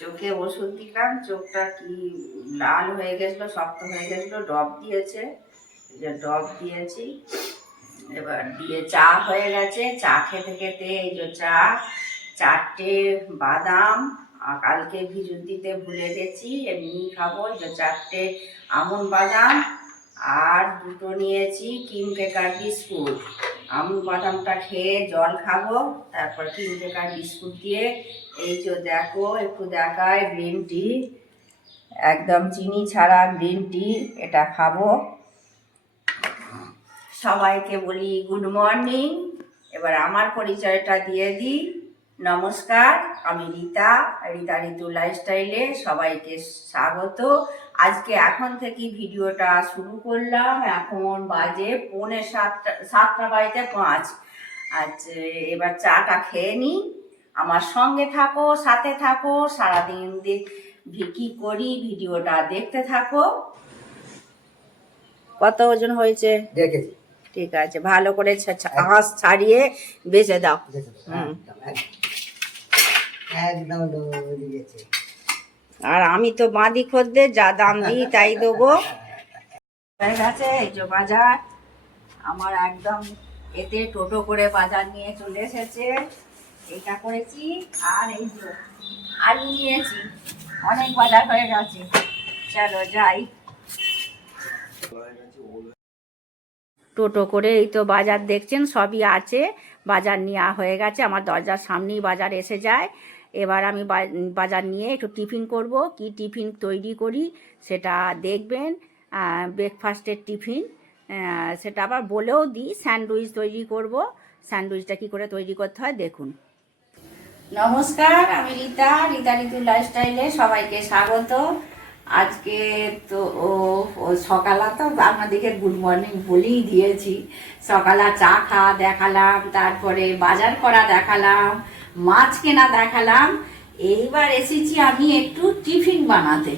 চোখে ওষুধ দিলাম, চোখটা কি লাল হয়ে গেছিল, শক্ত হয়ে গেছিল, ডব দিয়েছে, যে ডব দিয়েছি। এবার দিয়ে চা হয়ে গেছে, চা খেতে খেতে এই যে চারটে বাদাম কালকে ভিজুর দিতে ভুলে গেছি, এমনি খাবো। এই যে চারটে আমন্ড বাদাম আর দুটো নিয়েছি ক্রিম কেকার বিস্কুট। আমন্ড বাদামটা খেয়ে জল খাবো, তারপর ক্রিম কেকার বিস্কুট দিয়ে এই যে দেখো একটু দেখায় গ্রিন টি, একদম চিনি ছাড়া গ্রিন টি, এটা খাবো। সবাইকে বলি গুড মর্নিং। এবার আমার পরিচয়টা দিয়ে দিই। নমস্কার, আমি রীতা, রীতা ঋতু লাইফস্টাইলে সবাইকে স্বাগত। আজকে এখন থেকে ভিডিওটা শুরু করলাম। এখন বাজে 7:05। আচ্ছা, এবার চাটা খেয়ে নিই, আমার সঙ্গে থাকো, সাথে থাকো, সারাদিন কি করি ভিডিওটা দেখতে থাকো। কত ওজন হয়েছে দেখেছি। ঠিক আছে, ভালো করে আঁশ ছাড়িয়ে বেঁচে দাও। একদম দিয়েছে। আর আমি তো বাঁধি খদ্দের, যা দাম দিই তাই দেবো। হয়ে গেছে এই যে বাজার আমার, একদম এতে টোটো করে বাজার নিয়ে চলে এসেছে। এটা করেছি আর এই যে আলু নিয়েছি, অনেক বাজার হয়ে গেছে। চলো যাই। টোটো করে এই তো বাজার দেখছেন, সবই আছে, বাজার নেওয়া হয়ে গেছে। আমার দরজার সামনেই বাজার এসে যায়। এবার আমি বাজার নিয়ে একটু টিফিন করব। কি টিফিন তৈরি করি সেটা দেখবেন, ব্রেকফাস্টের টিফিন। সেটা আবার বলেও দিই, স্যান্ডউইচ তৈরি করব। স্যান্ডউইচটা কী করে তৈরি করতে হয় দেখুন। নমস্কার, আমি রীতা, রীতা ঋতু লাইফস্টাইলে সবাইকে স্বাগত। আজকে তো সকালে তো আপনাদেরকে গুড মর্নিং বলেই দিয়েছি। সকালে চা খাওয়া দেখালাম, তারপরে বাজার করা দেখালাম, মাছ কেনা দেখালাম। এইবার এসেছি আমি একটু টিফিন বানাতে।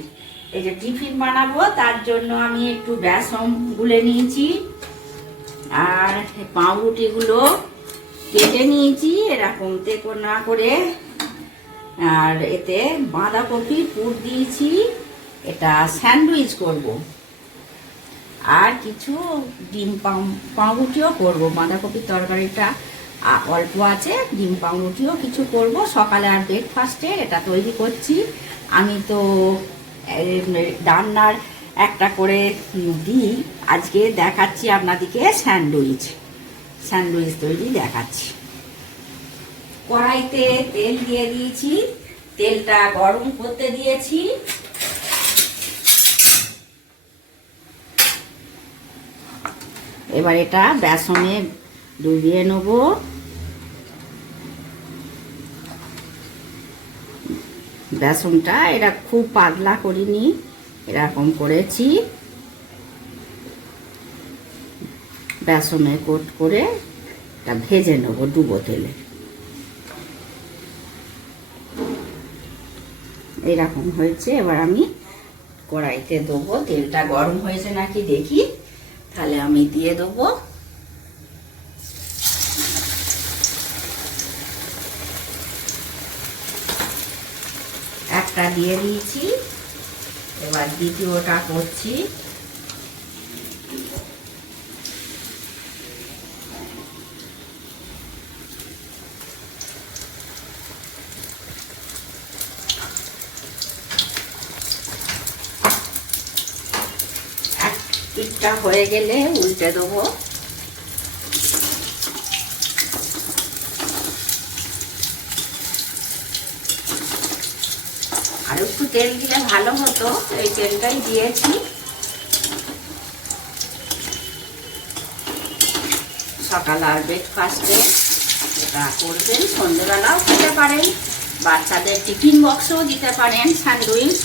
এই যে টিফিন বানাবো, তার জন্য আমি একটু বেসন গুলে নিয়েছি আর পাউরুটিগুলো কেটে নিয়েছি এরকম তেতো না করে। আর এতে বাঁধাকপি পুর দিয়েছি, এটা স্যান্ডউইচ করব। আর কিছু ডিম পাউরুটিও করব। বাঁধাকপির তরকারিটা অল্প আছে, ডিম পাউরুটিও কিছু করব সকালে। আর ব্রেকফাস্টে এটা তৈরি করছি আমি। তো রান্নার একটা করে দিই, আজকে দেখাচ্ছি আপনাদেরকে স্যান্ডউইচ তৈরি দেখাচ্ছি। কড়াইতে তেল দিয়ে দিয়েছি, তেলটা গরম করতে দিয়েছি। এবার এটা বেসনে ডুবিয়ে নেব। বেসনটা এটা খুব পাতলা করিনি, এরকম করেছি। বেসনে কোট করে এটা ভেজে নেব ডুবো তেলে। এরকম হয়েছে। এবার আমি কড়াইতে দেবো, তেলটা গরম হয়েছে নাকি দেখি, তাহলে আমি দিয়ে দেবো। একটা দিয়ে দিয়েছি, এবার দ্বিতীয়টা করছি। পিঠটা হয়ে গেলে উল্টে দেবো। আর একটু তেল দিলে ভালো হতো, এই তেলটাই দিয়েছি। সকাল আর ব্রেকফাস্টে এটা করবেন, সন্ধ্যেবেলাও খেতে পারেন, বাচ্চাদের টিফিন বক্সও দিতে পারেন স্যান্ডউইচ।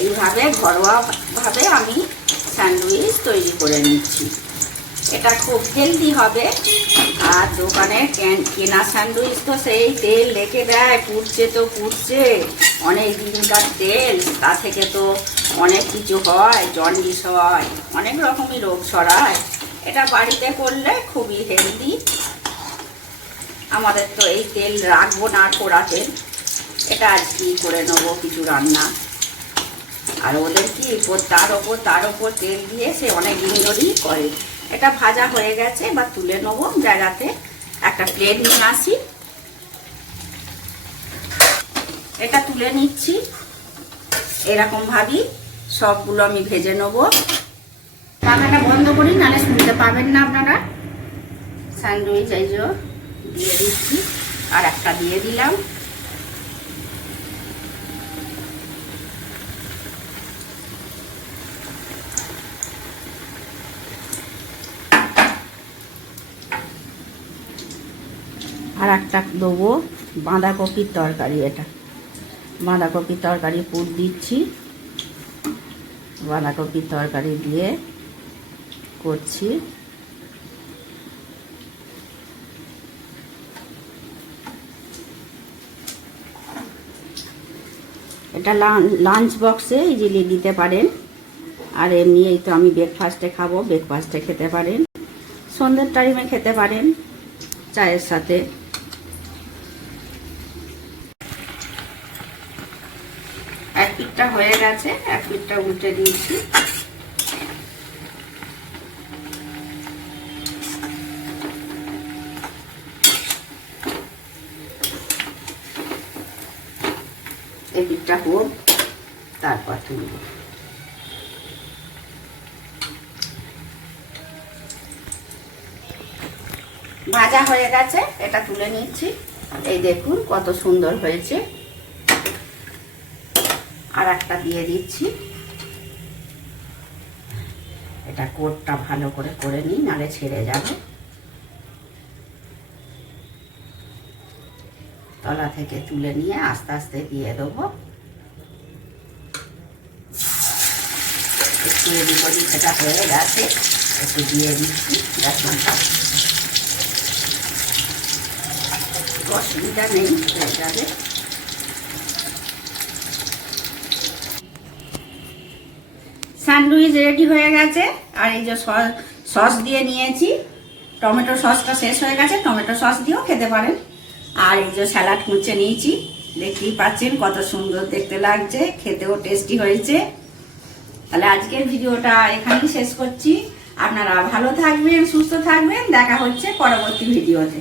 এইভাবে ঘরোয়াভাবে আমি স্যান্ডউইচ তৈরি করে নিচ্ছি। এটা খুব হেলদি হবে। আর দোকানের কেনা স্যান্ডউইচ তো সেই তেল রেখে দেয়, পুড়ছে তো পুড়ছে, অনেক দিনকার তেল, তা থেকে তো অনেক কিছু হয়, জন্ডিস হয়, অনেক রকমই রোগ ছড়ায়। এটা বাড়িতে করলে খুবই হেলদি। আমাদের তো এই তেল রাখবো না, পোড়া তেল, এটা আজকেই করে নেবো কিছু রান্না। আর ওদের কি তার ওপর তেল দিয়ে সে অনেক দিন ধরেই করে। এটা ভাজা হয়ে গেছে, এবার তুলে নেবো জায়গাতে। একটা প্লেট নিয়ে আসি, এটা তুলে নিচ্ছি। এরকম ভাবি সবগুলো আমি ভেজে নেবো। রান্নাটা বন্ধ করি, নাহলে শুনতে পাবেন না আপনারা। স্যান্ডউইচ এই যে দিয়ে দিচ্ছি, আর একটা দিয়ে দিলাম। আর একটা দেবো বাঁধাকপির তরকারি। এটা বাঁধাকপির তরকারি পুর দিচ্ছি, বাঁধাকপির তরকারি দিয়ে করছি। এটা লাঞ্চ বক্সে ইজিলি দিতে পারেন, আর এমনি এই তো আমি ব্রেকফাস্টে খাবো, ব্রেকফাস্টে খেতে পারেন, সন্ধ্যের টাইমে খেতে পারেন চায়ের সাথে। এক পিঠটা হয়ে গেছে, এক পিঠটা উল্টে দিয়েছি। এই পিঠটা হোক, তারপর তুলব। ভাজা হয়ে গেছে, এটা তুলে নিচ্ছি। এই দেখুন কত সুন্দর হয়েছে। আর একটা দিয়ে দিচ্ছি। এটা কোটটা ভালো করে নিই, নাহলে ছেড়ে যাবে। তলা থেকে তুলে নিয়ে আস্তে আস্তে দিয়ে দেবো। একটু এদিক ওদিক এটা হয়ে গেছে, একটু দিয়ে দিচ্ছি বেসনটা। অসুবিধা নেই, হয়ে যাবে। স্যান্ডউইচ রেডি হয়ে গেছে। আর এই যে সস দিয়ে নিয়েছি, টমেটো সসটা শেষ হয়ে গেছে, টমেটো সস দিয়েও খেতে পারেন। আর এই যে স্যালাড মুছে নিয়েছি, দেখতেই পাচ্ছেন কত সুন্দর দেখতে লাগছে, খেতেও টেস্টি হয়েছে। তাহলে আজকের ভিডিওটা এখানেই শেষ করছি। আপনারা ভালো থাকবেন, সুস্থ থাকবেন, দেখা হচ্ছে পরবর্তী ভিডিওতে।